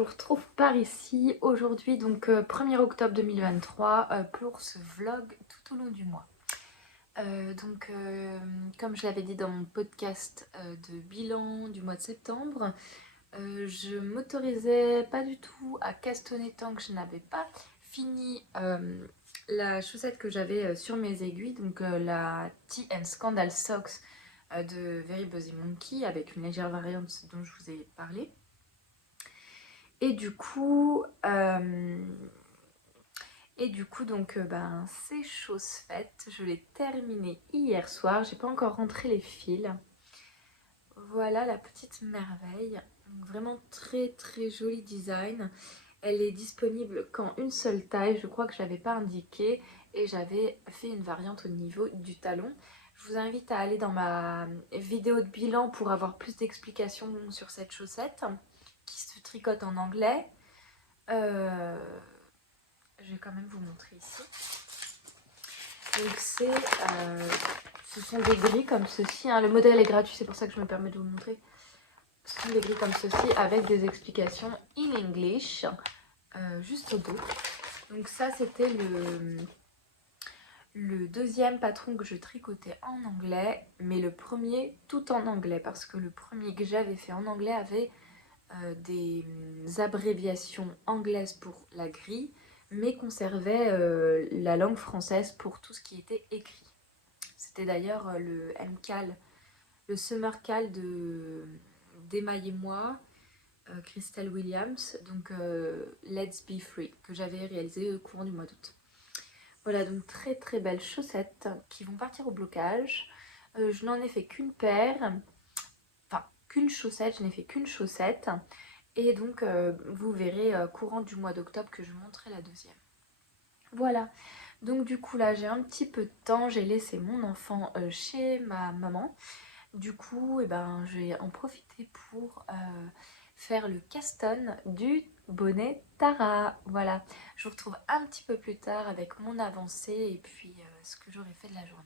vous retrouve par ici aujourd'hui, donc 1er octobre 2023, pour ce vlog tout au long du mois. Comme je l'avais dit dans mon podcast de bilan du mois de septembre, je m'autorisais pas du tout à castonner tant que je n'avais pas fini la chaussette que j'avais sur mes aiguilles, donc la Tea and Scandal Socks de Very Buzzy Monkey avec une légère variante dont je vous ai parlé. Et du coup, c'est chose faite. Je l'ai terminé hier soir. J'ai pas encore rentré les fils. Voilà la petite merveille. Donc, vraiment très très joli design. Elle est disponible qu'en une seule taille. Je crois que je l'avais pas indiqué. Et j'avais fait une variante au niveau du talon. Je vous invite à aller dans ma vidéo de bilan pour avoir plus d'explications sur cette chaussette qui se tricote en anglais. Je vais quand même vous montrer ici. Donc ce sont des gris comme ceci, hein. Le modèle est gratuit, c'est pour ça que je me permets de vous montrer. Ce sont des gris comme ceci avec des explications in English juste au dos. Donc ça c'était le deuxième patron que je tricotais en anglais, mais le premier tout en anglais, parce que le premier que j'avais fait en anglais avait des abréviations anglaises pour la grille, mais conservait la langue française pour tout ce qui était écrit. C'était d'ailleurs le MCAL, le Summer Cal d'Emma et moi, Crystal Williams, donc Let's Be Free, que j'avais réalisé au courant du mois d'août. Voilà, donc très très belles chaussettes qui vont partir au blocage. Je n'en ai fait qu'une paire, enfin qu'une chaussette, je n'ai fait qu'une chaussette. Et donc vous verrez courant du mois d'octobre que je montrerai la deuxième. Voilà, donc du coup là j'ai un petit peu de temps, j'ai laissé mon enfant chez ma maman. Du coup je vais en profiter pour faire le caston du bonnet Tara. Voilà, je vous retrouve un petit peu plus tard avec mon avancée et puis ce que j'aurai fait de la journée.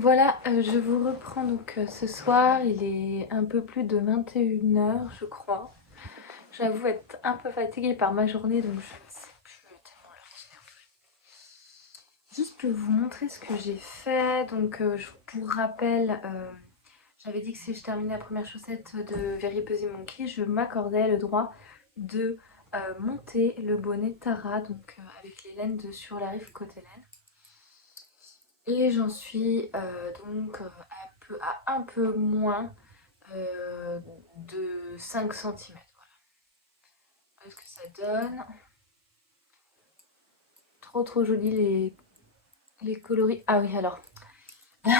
Voilà, je vous reprends donc ce soir, il est un peu plus de 21h je crois. J'avoue être un peu fatiguée par ma journée, donc je ne sais plus tellement l'heure. Juste pour vous montrer ce que j'ai fait, donc pour rappel, j'avais dit que si je terminais la première chaussette de Very Buzzy Monkey, je m'accordais le droit de monter le bonnet Tara, donc avec les laines de sur la rive côté laine. Et j'en suis à un peu moins de 5 cm. Voilà. Voilà ce que ça donne. Trop joli les coloris. Ah oui, alors. Je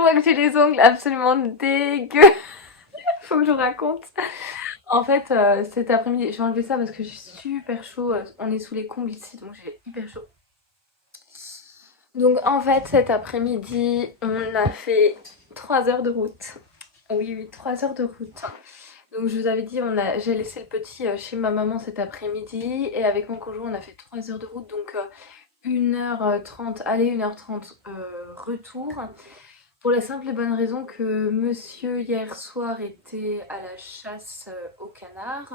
vois que j'ai les ongles absolument dégueux. Faut que je vous raconte. En fait, cet après-midi, j'ai enlevé ça parce que j'ai super chaud. On est sous les combles ici, donc j'ai hyper chaud. Donc en fait, cet après-midi, on a fait 3 heures de route. Oui, 3 heures de route. Donc je vous avais dit, j'ai laissé le petit chez ma maman cet après-midi. Et avec mon conjoint, on a fait 3 heures de route. Donc 1h30 aller, 1h30 retour. Pour la simple et bonne raison que monsieur hier soir était à la chasse au canard.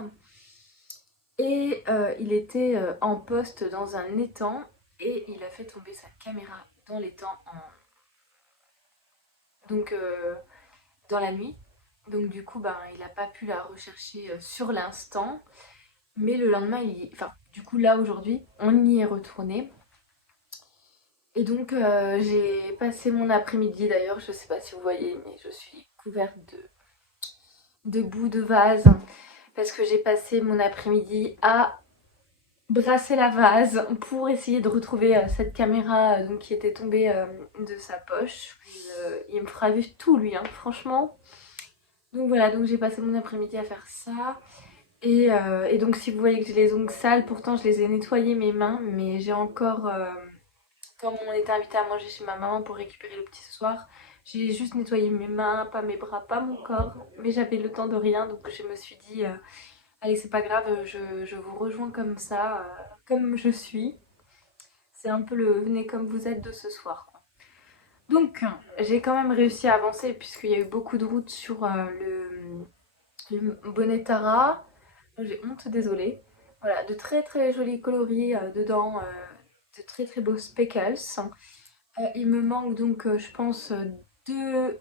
Et il était en poste dans un étang. Et il a fait tomber sa caméra dans l'étang dans la nuit. Donc du coup, il n'a pas pu la rechercher sur l'instant. Mais le lendemain, du coup là aujourd'hui, on y est retourné. Et donc j'ai passé mon après-midi d'ailleurs, je sais pas si vous voyez, mais je suis couverte de boue de vase parce que j'ai passé mon après-midi à brasser la vase pour essayer de retrouver cette caméra donc, qui était tombée de sa poche. Il me fera vivre tout lui, hein, franchement. Donc voilà, donc j'ai passé mon après-midi à faire ça. Et donc si vous voyez que j'ai les ongles sales, pourtant je les ai nettoyés mes mains, mais j'ai encore, comme on était invité à manger chez ma maman pour récupérer le petit ce soir, j'ai juste nettoyé mes mains, pas mes bras, pas mon corps, mais j'avais le temps de rien, donc je me suis dit, allez c'est pas grave, je vous rejoins comme ça, comme je suis. C'est un peu le venez comme vous êtes de ce soir, quoi. Donc j'ai quand même réussi à avancer puisqu'il y a eu beaucoup de routes sur le bonnet Tara. J'ai honte, désolée. Voilà, de très très jolis coloris dedans, de très très beaux speckles. Il me manque donc, je pense, 2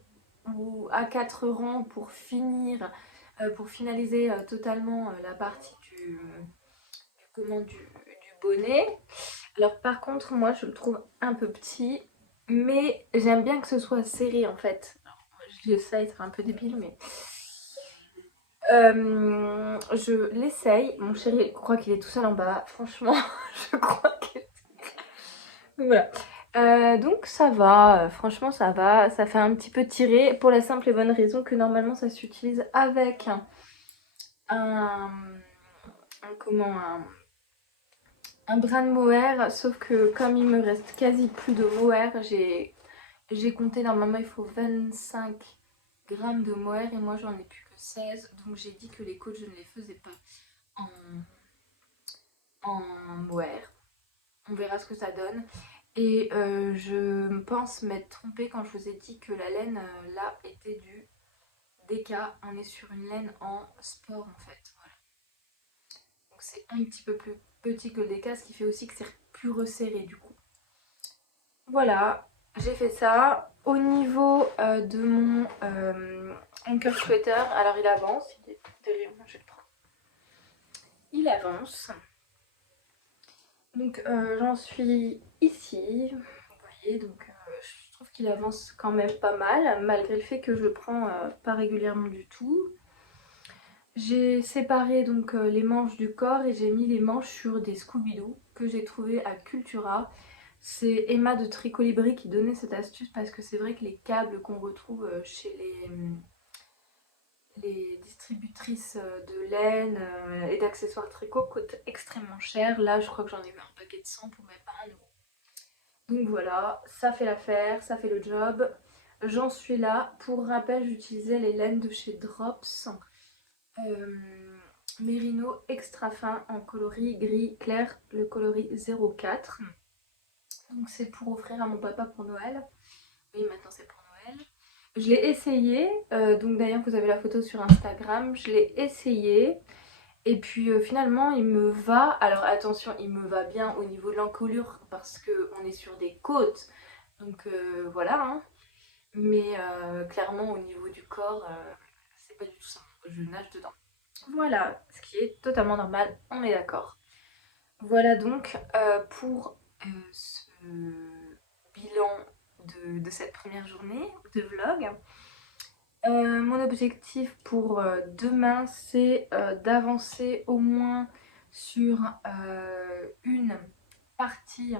ou à 4 rangs pour finaliser totalement la partie du bonnet. Alors par contre, moi je le trouve un peu petit, mais j'aime bien que ce soit serré en fait. Alors, je dis ça, ça fait un peu débile, mais je l'essaye. Mon chéri croit qu'il est tout seul en bas. Franchement, je crois qu'il... Voilà. Donc ça va, franchement ça va. Ça fait un petit peu tirer pour la simple et bonne raison que normalement ça s'utilise avec un, comment, un brin de mohair. Sauf que comme il me reste quasi plus de mohair, j'ai compté, normalement il faut 25 grammes de mohair et moi j'en ai plus que 16. Donc j'ai dit que les côtes je ne les faisais pas en, en mohair. On verra ce que ça donne. Et je pense m'être trompée quand je vous ai dit que la laine là était du DK. On est sur une laine en sport en fait. Voilà. Donc c'est un petit peu plus petit que le DK, ce qui fait aussi que c'est plus resserré du coup. Voilà, j'ai fait ça. Au niveau de mon anchor sweater, alors il avance, il est derrière moi, je le prends. Il avance. Donc j'en suis ici, vous voyez, donc je trouve qu'il avance quand même pas mal, malgré le fait que je le prends pas régulièrement du tout. J'ai séparé donc les manches du corps et j'ai mis les manches sur des Scooby-Doo que j'ai trouvé à Cultura. C'est Emma de Tricolibri qui donnait cette astuce parce que c'est vrai que les câbles qu'on retrouve chez les distributrices de laine et d'accessoires tricot coûtent extrêmement cher. Là, je crois que j'en ai eu un paquet de 100 pour même pas 1 euro. Donc voilà, ça fait l'affaire, ça fait le job. J'en suis là. Pour rappel, j'utilisais les laines de chez Drops. Euh, Mérino extra fin en coloris gris clair, le coloris 04. Donc c'est pour offrir à mon papa pour Noël. Oui, maintenant c'est pour Noël. Je l'ai essayé, donc d'ailleurs vous avez la photo sur Instagram. Je l'ai essayé et puis finalement il me va. Alors attention, il me va bien au niveau de l'encolure parce qu'on est sur des côtes. Donc voilà, hein. Mais clairement au niveau du corps, c'est pas du tout ça. Je nage dedans. Voilà, ce qui est totalement normal, on est d'accord. Voilà donc pour ce bilan de cette première journée de vlog. Mon objectif pour demain, c'est d'avancer au moins sur une partie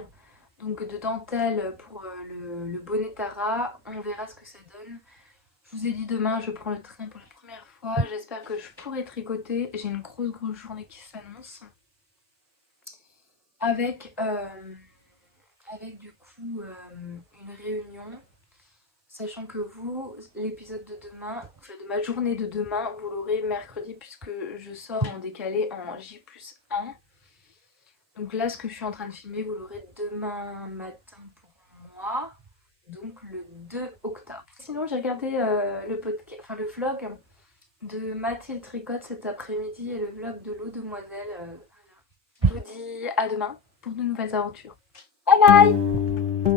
donc, de dentelle pour le bonnet Tara. On verra ce que ça donne. Je vous ai dit demain, je prends le train pour la première fois. J'espère que je pourrai tricoter. J'ai une grosse journée qui s'annonce. Avec, du coup une réunion. Sachant que vous, l'épisode de demain, enfin de ma journée de demain, vous l'aurez mercredi puisque je sors en décalé en J+1. Donc là, ce que je suis en train de filmer, vous l'aurez demain matin pour moi, donc le 2 octobre. Sinon, j'ai regardé le podcast, enfin le vlog de Mathilde Tricotte cet après-midi et le vlog de l'eau demoiselle. Je vous dis à demain pour de nouvelles aventures. Bye bye!